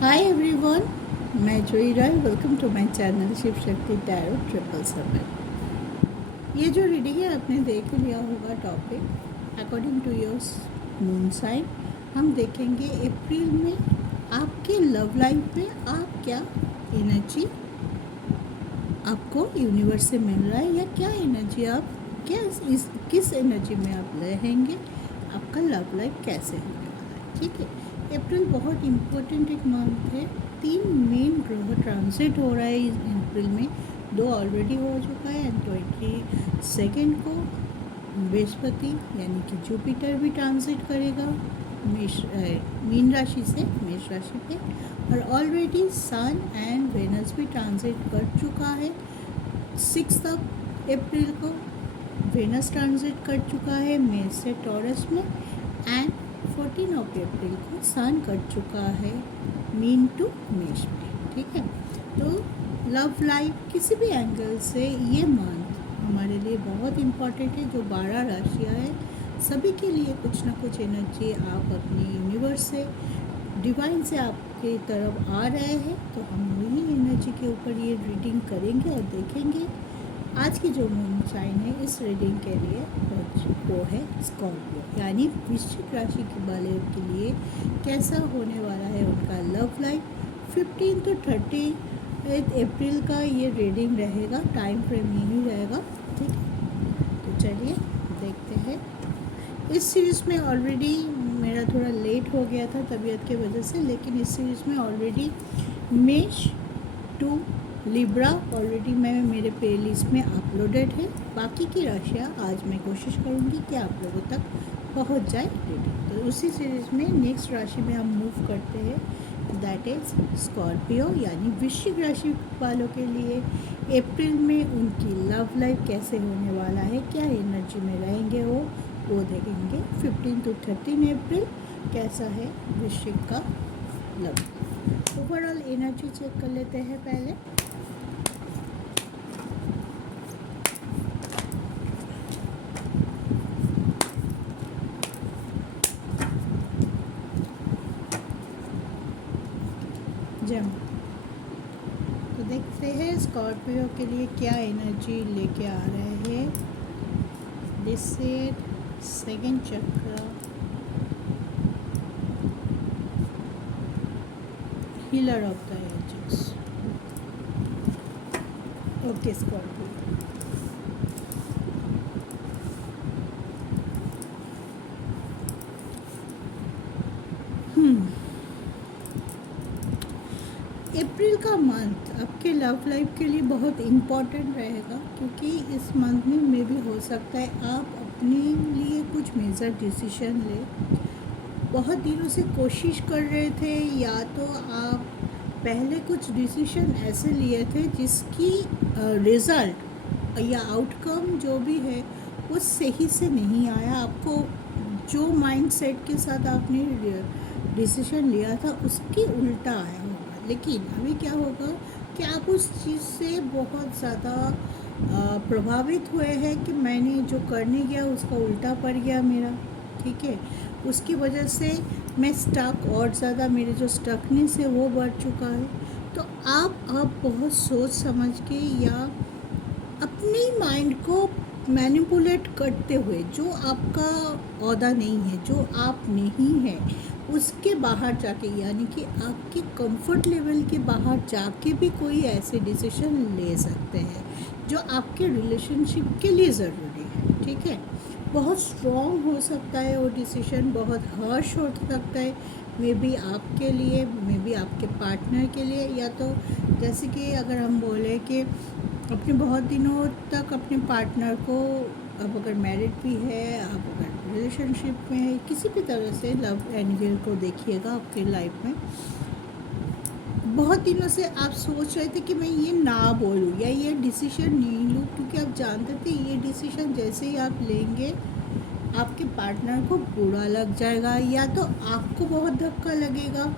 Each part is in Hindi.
हाय एवरीवन, मैं Joyee Roy. Welcome to my channel Shiv Shakti tarot 777। ये जो रीडिंग है आपने देख लिया होगा topic according to your moon sign. हम देखेंगे अप्रैल में आपके लव लाइफ में आप क्या एनर्जी आपको यूनिवर्स से मिल रहा है, या क्या एनर्जी आप क्या किस एनर्जी में आप रहेंगे, आपका लव लाइफ कैसे होने वाला है। ठीक है, अप्रैल बहुत इम्पोर्टेंट एक मंथ है। 3 मेन ग्रह ट्रांजिट हो रहा है इस अप्रैल में। 2 ऑलरेडी हो चुका है एंड 22 को बृहस्पति यानी कि जुपिटर भी ट्रांजिट करेगा मीन राशि से मेष राशि पे, और ऑलरेडी सन एंड वेनस भी ट्रांजिट कर चुका है। 6 अप्रैल को वेनस ट्रांजिट कर चुका है मेष से टॉरस में, एंड 14 अप्रैल को सन कर चुका है मीन टू मेष में। ठीक है, तो लव लाइफ किसी भी एंगल से ये मंथ हमारे लिए बहुत इम्पॉर्टेंट है। जो 12 राशियाँ हैं सभी के लिए कुछ ना कुछ एनर्जी आप अपनी यूनिवर्स से डिवाइन से आपकी तरफ आ रहे हैं, तो हम वही एनर्जी के ऊपर ये रीडिंग करेंगे और देखेंगे। आज की जो मून साइन है इस रीडिंग के लिए वो है स्कॉर्पियो, यानी वृश्चिक राशि के वाले के लिए कैसा होने वाला है उनका लव लाइफ। 15 to 30 अप्रैल का ये रीडिंग रहेगा, टाइम फ्रेम यही रहेगा। ठीक है, तो चलिए देखते हैं। इस सीरीज़ में ऑलरेडी मेरा थोड़ा लेट हो गया था तबीयत की वजह से, लेकिन इस सीरीज़ में ऑलरेडी मेष टू लिब्रा ऑलरेडी मैं मेरे प्ले लिस्ट में अपलोडेड है। बाकी की राशियाँ आज मैं कोशिश करूँगी कि आप लोगों तक पहुँच जाए रीडिंग। तो उसी सीरीज़ में नेक्स्ट राशि में हम मूव करते हैं, दैट इज़ स्कॉर्पियो, यानी वृश्चिक राशि वालों के लिए अप्रैल में उनकी लव लाइफ कैसे होने वाला है, क्या एनर्जी में रहेंगे वो देखेंगे। 15 to 13 अप्रैल कैसा है वृश्चिक का लव। ओवरऑल एनर्जी चेक कर लेते हैं पहले। तो देखते हैं स्कॉर्पियो के लिए क्या एनर्जी लेके आ रहे हैं। डिसेड सेकंड चक्र, healer of the ages. Okay Scorpio, अप्रैल का मंथ आपके लव लाइफ के लिए बहुत इम्पॉर्टेंट रहेगा, क्योंकि इस मंथ में मे भी हो सकता है आप अपने लिए कुछ मेजर डिसीजन ले। बहुत दिनों से कोशिश कर रहे थे, या तो आप पहले कुछ डिसीजन ऐसे लिए थे जिसकी रिज़ल्ट या आउटकम जो भी है वो सही से नहीं आया। आपको जो माइंडसेट के साथ आपने डिसीजन लिया था उसकी उल्टा आया होगा। लेकिन अभी क्या होगा कि आप उस चीज़ से बहुत ज़्यादा प्रभावित हुए हैं कि मैंने जो करने गया उसका उल्टा पड़ गया मेरा। ठीक है, उसकी वजह से मैं स्टक और ज़्यादा मेरे जो स्टकनेस है वो बढ़ चुका है। तो आप बहुत सोच समझ के या अपने माइंड को मैनिपुलेट करते हुए, जो आपका औहदा नहीं है, जो आप नहीं है, उसके बाहर जाके, यानी कि आपके कंफर्ट लेवल के बाहर जाके भी कोई ऐसे डिसीजन ले सकते हैं जो आपके रिलेशनशिप के लिए ज़रूरी है। ठीक है, बहुत स्ट्रॉन्ग हो सकता है वो डिसीजन, बहुत हर्श हो सकता है, मे बी आपके लिए, मे बी आपके पार्टनर के लिए। या तो जैसे कि अगर हम बोले कि अपने बहुत दिनों तक अपने पार्टनर को, अब अगर मैरिड भी है, आप अगर रिलेशनशिप में है, किसी भी तरह से लव एंगल को देखिएगा आपके लाइफ में, बहुत दिनों से आप सोच रहे थे कि मैं ये ना बोलूँ या ये डिसीजन नहीं लूँ, क्योंकि आप जानते थे ये डिसीजन जैसे ही आप लेंगे आपके पार्टनर को बुरा लग जाएगा, या तो आपको बहुत धक्का लगेगा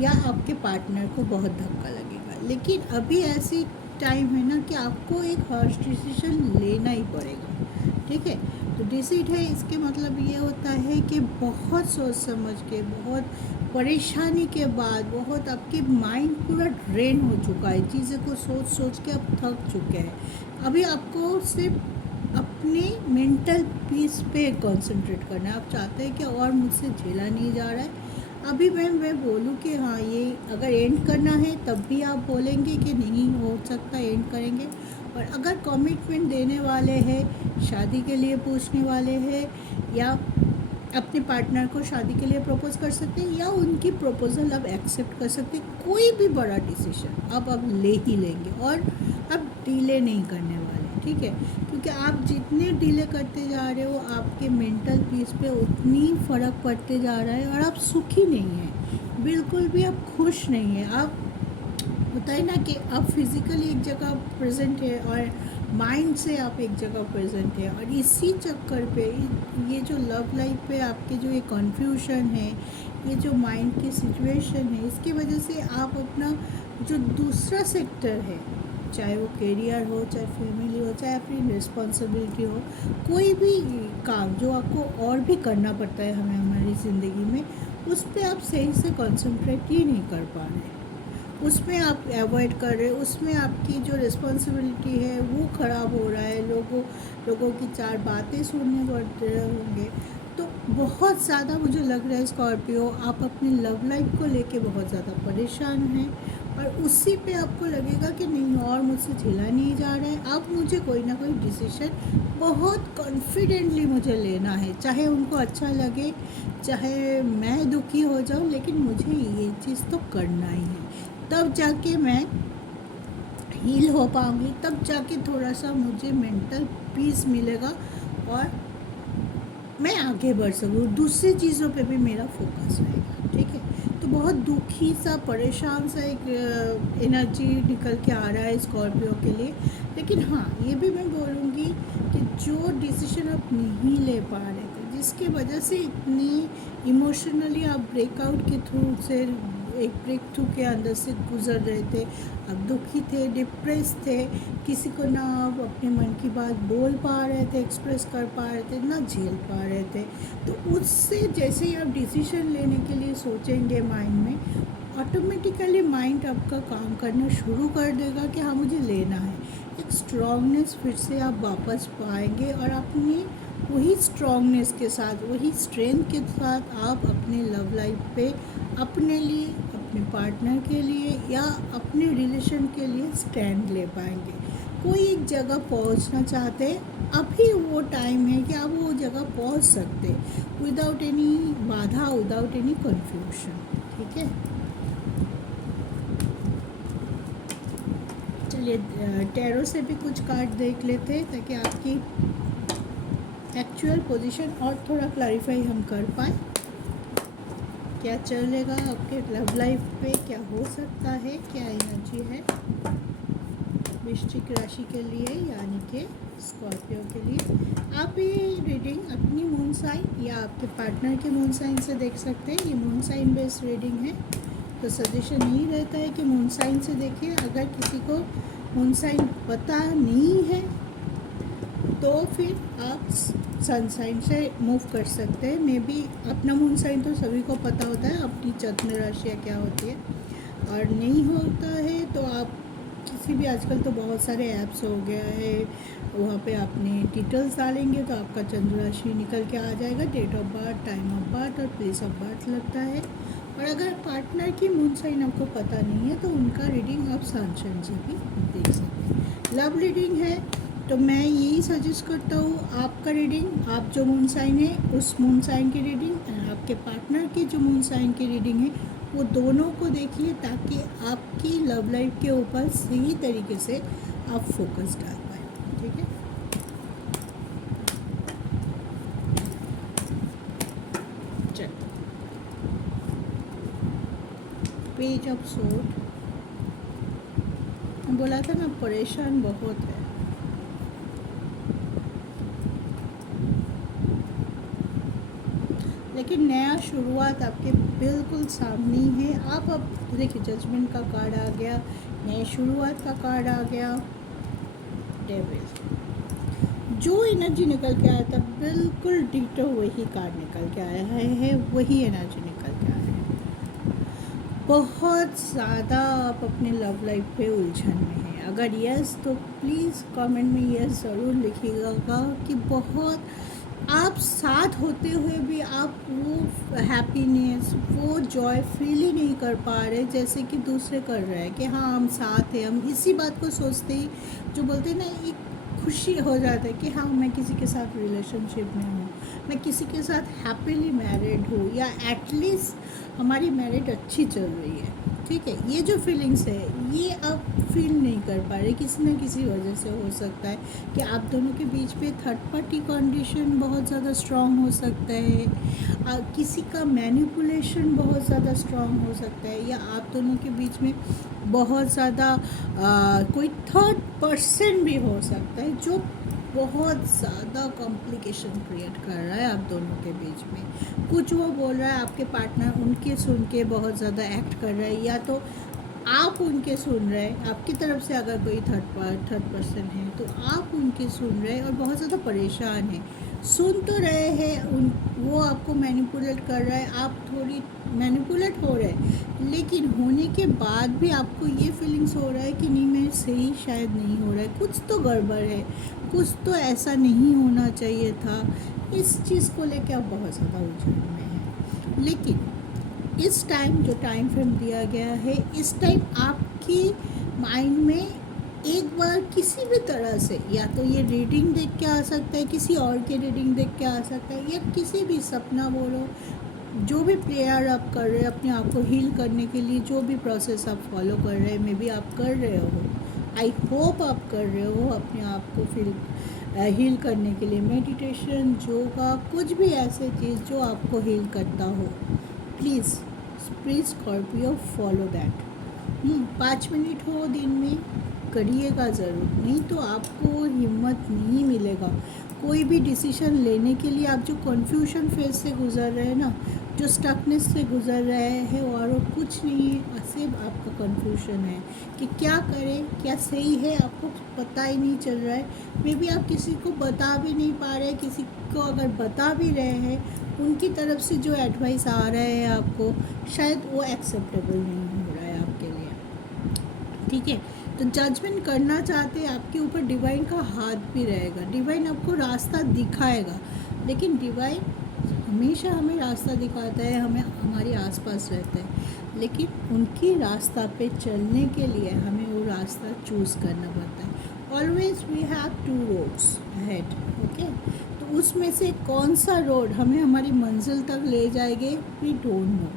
या आपके पार्टनर को बहुत धक्का लगेगा। लेकिन अभी ऐसी टाइम है ना कि आपको एक हर्ष डिसीजन लेना ही पड़ेगा। ठीक है, तो डिसाइड है, इसके मतलब ये होता है कि बहुत सोच समझ के, बहुत परेशानी के बाद, बहुत आपके माइंड पूरा ड्रेन हो चुका है, चीज़ें को सोच सोच के आप थक चुके हैं। अभी आपको सिर्फ अपने मेंटल पीस पे कंसंट्रेट करना है। आप चाहते हैं कि और मुझसे झेला नहीं जा रहा है। अभी मैं बोलूँ कि हाँ, ये अगर एंड करना है तब भी आप बोलेंगे कि नहीं हो सकता, एंड करेंगे। और अगर कमिटमेंट देने वाले हैं, शादी के लिए पूछने वाले हैं, या अपने पार्टनर को शादी के लिए प्रपोज कर सकते हैं, या उनकी प्रपोज़ल आप एक्सेप्ट कर सकते हैं। कोई भी बड़ा डिसीजन अब ले ही लेंगे, और अब डिले नहीं करने वाले, ठीक है। क्योंकि आप जितने डिले करते जा रहे हो, आपके मेंटल पीस पे उतनी फ़र्क पड़ते जा रहा है, और आप सुखी नहीं हैं, बिल्कुल भी आप खुश नहीं हैं। आप होता है ना कि आप फिज़िकली एक जगह प्रेजेंट है और माइंड से आप एक जगह प्रेजेंट है, और इसी चक्कर पे ये जो लव लाइफ पे आपके जो ये कन्फ्यूजन है, ये जो माइंड की सिचुएशन है, इसकी वजह से आप अपना जो दूसरा सेक्टर है, चाहे वो करियर हो, चाहे फैमिली हो, चाहे अपनी रिस्पॉन्सिबिलिटी हो, कोई भी काम जो आपको और भी करना पड़ता है हमें हमारी ज़िंदगी में, उस पर आप सही से कंसंट्रेट ही नहीं कर पा रहे, उसमें आप अवॉइड कर रहे हो, उसमें आपकी जो रिस्पॉन्सिबिलिटी है वो ख़राब हो रहा है, लोगों की चार बातें सुनने पड़ रहे होंगे। तो बहुत ज़्यादा मुझे लग रहा है स्कॉर्पियो, आप अपनी लव लाइफ को लेके बहुत ज़्यादा परेशान हैं, और उसी पे आपको लगेगा कि नहीं और मुझसे झेला नहीं जा रहा है। अब मुझे कोई ना कोई डिसीजन बहुत कॉन्फिडेंटली मुझे लेना है, चाहे उनको अच्छा लगे, चाहे मैं दुखी हो जाऊँ, लेकिन मुझे ये चीज़ तो करना ही है। तब जाके मैं हील हो पाऊँगी, तब जाके थोड़ा सा मुझे मेंटल पीस मिलेगा, और मैं आगे बढ़ सकूँ, दूसरी चीज़ों पे भी मेरा फोकस रहेगा, ठीक है। तो बहुत दुखी सा, परेशान सा एक एनर्जी निकल के आ रहा है स्कॉर्पियो के लिए। लेकिन हाँ, ये भी मैं बोलूँगी कि जो डिसीजन आप नहीं ले पा रहे थे, जिसके वजह से इतनी इमोशनली आप ब्रेकआउट के थ्रू से, एक ब्रेक थ्रू के अंदर से गुजर रहे थे, आप दुखी थे, डिप्रेस थे, किसी को ना आप अपने मन की बात बोल पा रहे थे, एक्सप्रेस कर पा रहे थे, ना झेल पा रहे थे। तो उससे जैसे ही आप डिसीजन लेने के लिए सोचेंगे माइंड में, ऑटोमेटिकली माइंड आपका काम करना शुरू कर देगा कि हाँ, मुझे लेना है। एक स्ट्रॉन्गनेस फिर से आप वापस पाएंगे, और अपनी वही स्ट्रॉन्गनेस के साथ, वही स्ट्रेंथ के साथ आप अपने लव लाइफ पे अपने लिए, अपने पार्टनर के लिए, या अपने रिलेशन के लिए स्टैंड ले पाएंगे। कोई एक जगह पहुंचना चाहते हैं, अभी वो टाइम है कि आप वो जगह पहुंच सकते विदाउट एनी बाधा, विदाउट एनी कन्फ्यूजन, ठीक है। चलिए टैरो से भी कुछ कार्ड देख लेते हैं, ताकि आपकी एक्चुअल पोजीशन और थोड़ा क्लैरिफाई हम कर पाए। क्या चलेगा आपके लव लाइफ पे, क्या हो सकता है, क्या एनर्जी है वृश्चिक राशि के लिए, यानी कि स्कॉर्पियो के लिए। आप ये रीडिंग अपनी मून साइन या आपके पार्टनर के मून साइन से देख सकते हैं। ये मून साइन बेस्ड रीडिंग है, तो सजेशन यही रहता है कि मून साइन से देखिए। अगर किसी को मून साइन पता नहीं है तो फिर आप सन साइन से मूव कर सकते हैं। मे बी अपना मून साइन तो सभी को पता होता है, अपनी चंद्र राशियाँ क्या होती है, और नहीं होता है तो आप किसी भी, आजकल तो बहुत सारे ऐप्स हो गया है, वहाँ पे आपने डिटेल्स डालेंगे तो आपका चंद्र राशि निकल के आ जाएगा, date of birth, time of birth और प्लेस ऑफ बर्थ लगता है। और अगर पार्टनर की मून साइन आपको पता नहीं है तो उनका रीडिंग आप सनशाइन से भी देख सकते हैं। लव रीडिंग है तो मैं यही सजेस्ट करता हूँ, आपका रीडिंग, आप जो मून साइन है उस मून साइन की रीडिंग, और आपके पार्टनर की जो मून साइन की रीडिंग है, वो दोनों को देखिए, ताकि आपकी लव लाइफ के ऊपर सही तरीके से आप फोकस डाल पाए, ठीक है। चलो, पेज ऑफ सोर्ड, बोला था ना परेशान बहुत है, लेकिन नया शुरुआत आपके बिल्कुल सामने ही है। आप अब देखिए, जजमेंट का कार्ड आ गया, नए शुरुआत का कार्ड आ गया, डेविल। जो एनर्जी निकल के आया था बिल्कुल डिटो वही कार्ड निकल के आया है, वही एनर्जी निकल के आया है। बहुत ज़्यादा आप अपने लव लाइफ पे उलझन में हैं? अगर यस तो प्लीज़ कमेंट में यस ज़रूर लिखिएगा कि बहुत आप साथ होते हुए भी आप वो हैप्पीनेस, वो जॉय फील ही नहीं कर पा रहे जैसे कि दूसरे कर रहे हैं कि हाँ हम साथ हैं। हम इसी बात को सोचते ही जो बोलते हैं ना, एक खुशी हो जाता है कि हाँ मैं किसी के साथ रिलेशनशिप में हूँ, मैं किसी के साथ हैप्पीली मैरिड हूँ, या एटलीस्ट हमारी मैरिड अच्छी चल रही है। ठीक है, ये जो फीलिंग्स है ये आप फील नहीं कर पा रहे, किसी न किसी वजह से हो सकता है कि आप दोनों के बीच में थर्ड पार्टी कंडीशन बहुत ज़्यादा स्ट्रॉन्ग हो सकता है, किसी का मैनिपुलेशन बहुत ज़्यादा स्ट्रॉन्ग हो सकता है, या आप दोनों के बीच में बहुत ज़्यादा कोई थर्ड पर्सन भी हो सकता है जो बहुत ज़्यादा कॉम्प्लिकेशन क्रिएट कर रहा है आप दोनों के बीच में। कुछ वो बोल रहा है, आपके पार्टनर उनके सुन के बहुत ज़्यादा एक्ट कर रहा है, या तो आप उनके सुन रहे हैं। आपकी तरफ से अगर कोई थर्ड पर्सन है तो आप उनके सुन रहे हैं और बहुत ज़्यादा परेशान हैं। सुन तो रहे हैं उन, वो आपको मैनिपुलेट कर रहा है, आप थोड़ी मैनिपुलेट हो रहे हैं, लेकिन होने के बाद भी आपको ये फीलिंग्स हो रहा है कि नहीं मैं सही शायद नहीं हो रहा है, कुछ तो गड़बड़ है, कुछ तो ऐसा नहीं होना चाहिए था। इस चीज़ को लेकर आप बहुत ज़्यादा उलझन में हैं। लेकिन इस टाइम जो टाइम फ्रेम दिया गया है, इस टाइम आपकी माइंड में एक बार किसी भी तरह से, या तो ये रीडिंग देख के आ सकता है, किसी और के रीडिंग देख के आ सकता है, या किसी भी सपना बोलो, जो भी प्रेयर आप कर रहे हैं अपने आप को हील करने के लिए, जो भी प्रोसेस आप फॉलो कर रहे हैं, मे बी आप कर रहे हो, आई होप आप कर रहे हो अपने आप को फील हील करने के लिए, मेडिटेशन, योगा, कुछ भी ऐसे चीज़ जो आपको हील करता हो, please please Scorpio follow that. 5 minute हो दिन में करिएगा ज़रूर, नहीं तो आपको हिम्मत नहीं मिलेगा कोई भी डिसीजन लेने के लिए। आप जो कन्फ्यूजन फेज से गुज़र रहे हैं ना, जो स्टकनेस से गुज़र रहे हैं, और कुछ नहीं है, सिर्फ आपका कन्फ्यूजन है कि क्या करें, क्या सही है, आपको पता ही नहीं चल रहा है। मे बी आप किसी को बता भी नहीं पा रहे, किसी को अगर बता भी रहे हैं, उनकी तरफ से जो एडवाइस आ रहा है आपको, शायद वो एक्सेप्टेबल नहीं हो रहा है आपके लिए। ठीक है, तो जजमेंट करना चाहते हैं, आपके ऊपर डिवाइन का हाथ भी रहेगा, डिवाइन आपको रास्ता दिखाएगा, लेकिन डिवाइन हमेशा हमें रास्ता दिखाता है, हमें हमारे आसपास रहता है, लेकिन उनकी रास्ता पे चलने के लिए हमें वो रास्ता चूज़ करना पड़ता है। Always we have 2 roads ahead, okay. तो उसमें से कौन सा रोड हमें हमारी मंजिल तक ले जाएंगे, वी डोंट नो।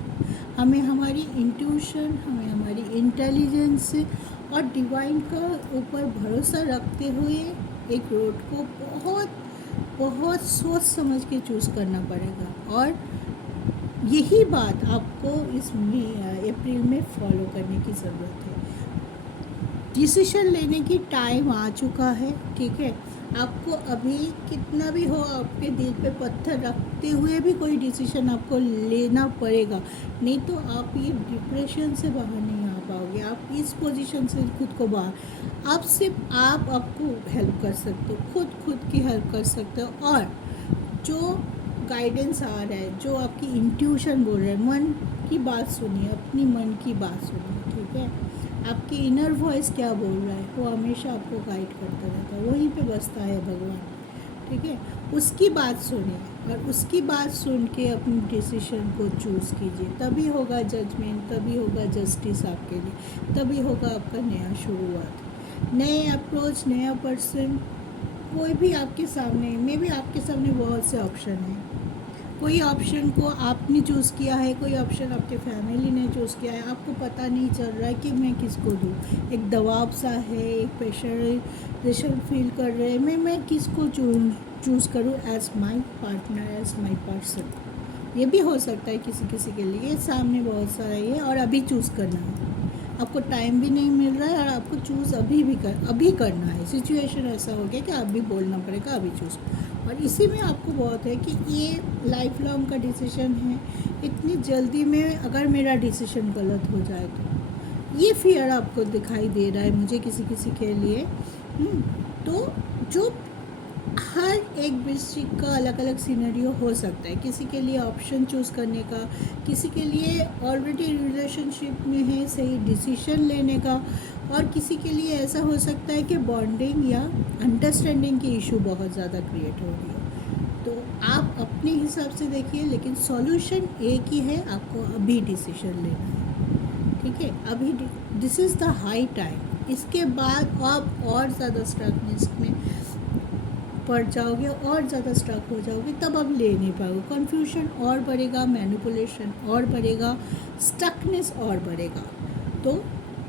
हमें हमारी इंट्यूशन, हमें हमारी इंटेलिजेंस और डिवाइन का ऊपर भरोसा रखते हुए एक रोड को बहुत बहुत सोच समझ के चूज़ करना पड़ेगा, और यही बात आपको इस अप्रैल में फॉलो करने की ज़रूरत है। डिसीजन लेने की टाइम आ चुका है, ठीक है। आपको अभी कितना भी हो, आपके दिल पे पत्थर रखते हुए भी कोई डिसीजन आपको लेना पड़ेगा, नहीं तो आप ये डिप्रेशन से बाहर नहीं आ पाओगे। आप इस पोजीशन से खुद को बाहर, आप सिर्फ आप आपको हेल्प कर सकते हो, खुद की हेल्प कर सकते हो। और जो गाइडेंस आ रहा है, जो आपकी इंट्यूशन बोल रहा है, मन की बात सुनिए, अपनी मन की बात सुनिए, ठीक है। आपकी इनर वॉइस क्या बोल रहा है, वो हमेशा आपको गाइड करता रहता है, वहीं पे बसता है भगवान, ठीक है। उसकी बात सुनिए और उसकी बात सुन के अपनी डिसीजन को चूज़ कीजिए, तभी होगा जजमेंट, तभी होगा जस्टिस आपके लिए, तभी होगा आपका नया शुरुआत, नए अप्रोच, नया पर्सन। कोई भी आपके सामने, मे भी आपके सामने बहुत से ऑप्शन हैं, कोई ऑप्शन को आपने चूज़ किया है, कोई ऑप्शन आपके फैमिली ने चूज़ किया है, आपको पता नहीं चल रहा है कि मैं किसको दूँ। एक दबाव सा है, एक प्रेशर फील कर रहे हैं, मैं किसको चूज़ करूँ as my partner, as my person. ये भी हो सकता है किसी के लिए, सामने बहुत सारा ये, और अभी चूज़ करना है, आपको टाइम भी नहीं मिल रहा है, और आपको चूज़ अभी करना है। सिचुएशन ऐसा हो गया कि अभी बोलना पड़ेगा, अभी चूज़। और इसी में आपको बहुत है कि ये लाइफ लॉन्ग का डिसीजन है, इतनी जल्दी में अगर मेरा डिसीजन गलत हो जाए तो, ये फियर आपको दिखाई दे रहा है मुझे किसी के लिए। तो जो हर एक वृश्चिक का अलग अलग सिनेरियो हो सकता है। किसी के लिए ऑप्शन चूज़ करने का, किसी के लिए ऑलरेडी रिलेशनशिप में है सही डिसीजन लेने का, और किसी के लिए ऐसा हो सकता है कि बॉन्डिंग या अंडरस्टैंडिंग की इशू बहुत ज़्यादा क्रिएट हो रही है। तो आप अपने हिसाब से देखिए, लेकिन सॉल्यूशन एक ही है, आपको अभी डिसीजन लेना है। ठीक है, अभी this is the high time. इसके बाद आप और ज़्यादा स्ट्रकनेस में पड़ जाओगे, और ज़्यादा स्ट्रक हो जाओगे, तब आप ले नहीं पाओगे। कन्फ्यूजन और बढ़ेगा, मैनिपुलेशन और बढ़ेगा, स्टकनेस और बढ़ेगा। तो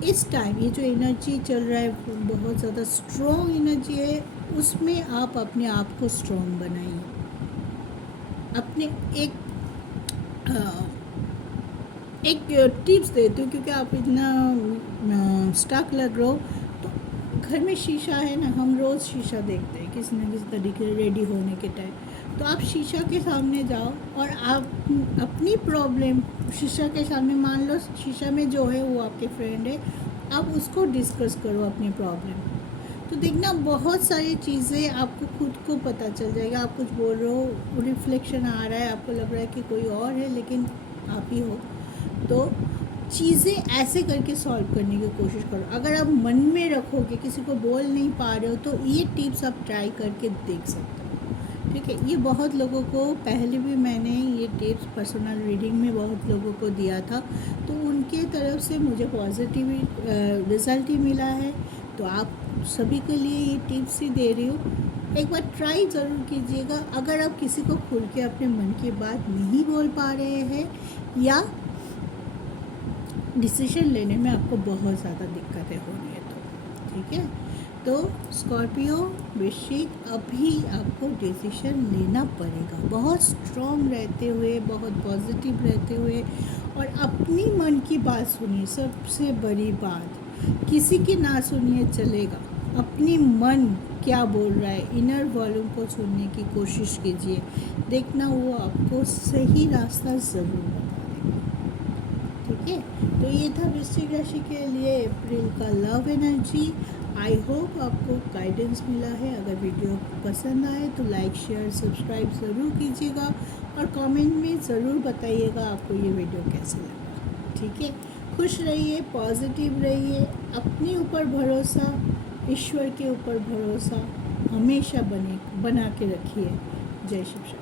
इस टाइम ये जो एनर्जी चल रहा है बहुत ज़्यादा स्ट्रॉन्ग एनर्जी है, उसमें आप अपने आप को स्ट्रॉन्ग बनाइए। अपने एक टिप्स देती हूँ, क्योंकि आप इतना स्टक लग रहे हो। तो घर में शीशा है ना, हम रोज़ शीशा देखते हैं किसी न किसी तरीके से रेडी होने के टाइम। तो आप शीशा के सामने जाओ और आप अपनी प्रॉब्लम शीशा के सामने, मान लो शीशा में जो है वो आपके फ्रेंड है, आप उसको डिस्कस करो अपनी प्रॉब्लम। तो देखना बहुत सारी चीज़ें आपको खुद को पता चल जाएगा। आप कुछ बोल रहे हो, रिफ्लेक्शन आ रहा है, आपको लग रहा है कि कोई और है लेकिन आप ही हो। तो चीज़ें ऐसे करके सॉल्व करने की कोशिश करो। अगर आप मन में रखोगे, किसी को बोल नहीं पा रहे हो, तो ये टिप्स आप ट्राई करके देख सकते हो। ठीक है, ये बहुत लोगों को पहले भी मैंने ये टिप्स पर्सनल रीडिंग में बहुत लोगों को दिया था, तो उनके तरफ से मुझे पॉजिटिव रिज़ल्ट ही मिला है। तो आप सभी के लिए ये टिप्स ही दे रही हूँ, एक बार ट्राई ज़रूर कीजिएगा। अगर आप किसी को खुल के अपने मन की बात नहीं बोल पा रहे हैं, या डिसीजन लेने में आपको बहुत ज़्यादा दिक्कतें हो रही है, तो ठीक है। तो स्कॉर्पियो, वृश्चिक, अभी आपको डिसीजन लेना पड़ेगा, बहुत स्ट्रॉन्ग रहते हुए, बहुत पॉजिटिव रहते हुए, और अपनी मन की बात सुनिए। सबसे बड़ी बात, किसी की ना सुनिए चलेगा, अपनी मन क्या बोल रहा है, इनर वॉल्यूम को सुनने की कोशिश कीजिए। देखना वो आपको सही रास्ता ज़रूर बता देगा। ठीक है, तो ये था वृश्चिक राशि के लिए अप्रैल का लव एनर्जी। आई होप आपको गाइडेंस मिला है। अगर वीडियो पसंद आए तो लाइक, शेयर, सब्सक्राइब ज़रूर कीजिएगा, और कमेंट में ज़रूर बताइएगा आपको ये वीडियो कैसे लगा। ठीक है, खुश रहिए, पॉजिटिव रहिए, अपने ऊपर भरोसा, ईश्वर के ऊपर भरोसा हमेशा बना के रखिए। जय शिव।